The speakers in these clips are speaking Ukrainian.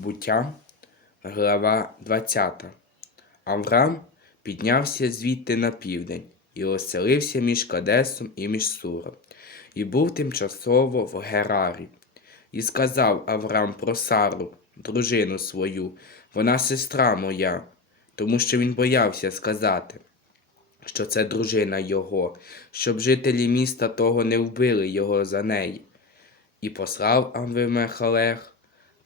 Буття, глава 20. Авраам піднявся звідти на південь і оселився між Кадесом і між Суром, і був тимчасово в Герарі. І сказав Авраам про Сару, дружину свою, вона сестра моя, тому що він боявся сказати, що це дружина його, щоб жителі міста того не вбили його за неї. І послав Авимехалех,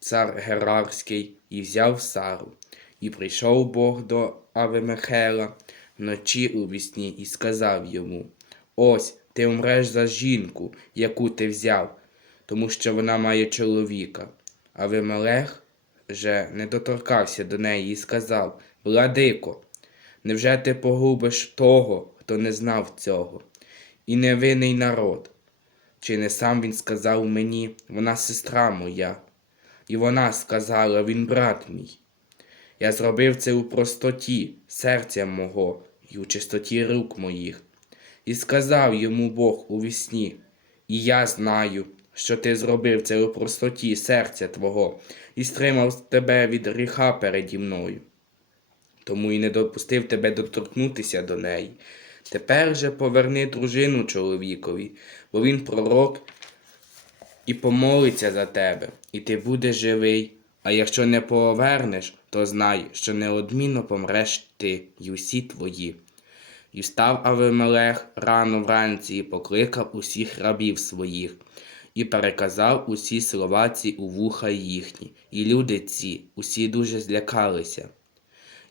цар Герарський, і взяв Сару. І прийшов Бог до Авимехела вночі у вісні і сказав йому: Ось ти умреш за жінку, яку ти взяв, тому що вона має чоловіка. Авимелех же не доторкався до неї і сказав: Владико, невже ти погубиш того, хто не знав цього, і невинний народ? Чи не сам він сказав мені, вона сестра моя, і вона сказала, він брат мій. Я зробив це у простоті серця мого і у чистоті рук моїх. І сказав йому Бог у вісні, і я знаю, що ти зробив це у простоті серця твого, і стримав тебе від гріха переді мною. Тому і не допустив тебе доторкнутися до неї. Тепер же поверни дружину чоловікові, бо він пророк і помолиться за тебе, і ти будеш живий. А якщо не повернеш, то знай, що неодмінно помреш ти й усі твої. І встав Авимелех рано вранці і покликав усіх рабів своїх, і переказав усі слова ці у вуха їхні, і люди ці усі дуже злякалися.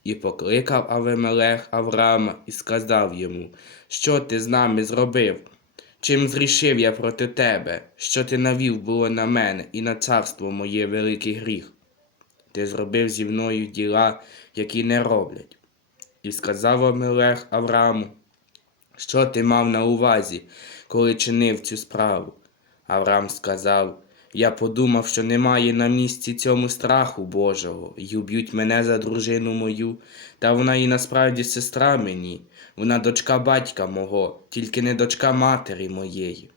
І покликав Авимелех Авраама і сказав йому, що ти з нами зробив? Чим зрішив я проти тебе, що ти навів було на мене і на царство моє великий гріх? Ти зробив зі мною діла, які не роблять. І сказав Амелех Аврааму, що ти мав на увазі, коли чинив цю справу? Авраам сказав, я подумав, що немає на місці цьому страху Божого, і уб'ють мене за дружину мою, та вона і насправді сестра мені, вона дочка батька мого, тільки не дочка матері моєї,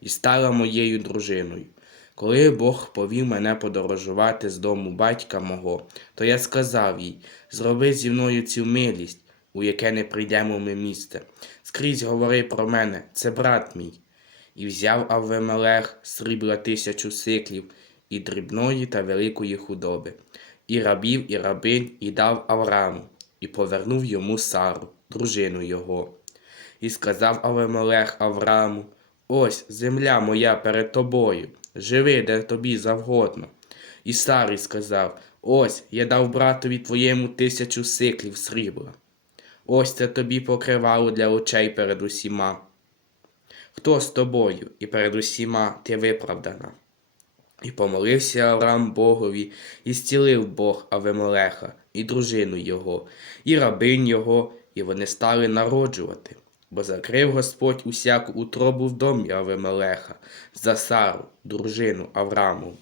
і стала моєю дружиною. Коли Бог повів мене подорожувати з дому батька мого, то я сказав їй: зроби зі мною цю милість, у яке не прийдемо ми місце. Скрізь говори про мене, це брат мій. І взяв Аввемелех срібла тисячу сиклів і дрібної та великої худоби, і рабів, і рабинь, і дав Авраму, і повернув йому Сару, дружину його. І сказав Авемелех Аврааму: Ось земля моя перед тобою, живи де тобі завгодно. І Сарі сказав: Ось я дав братові твоєму тисячу сиклів срібла. Ось це тобі покривало для очей перед усіма. Хто з тобою, і перед усіма ти виправдана? І помолився Авраам Богові, і зцілив Бог Авемелеха, і дружину його, і рабинь його, і вони стали народжувати. Бо закрив Господь усяку утробу в домі Авемелеха за Сару, дружину Авраму.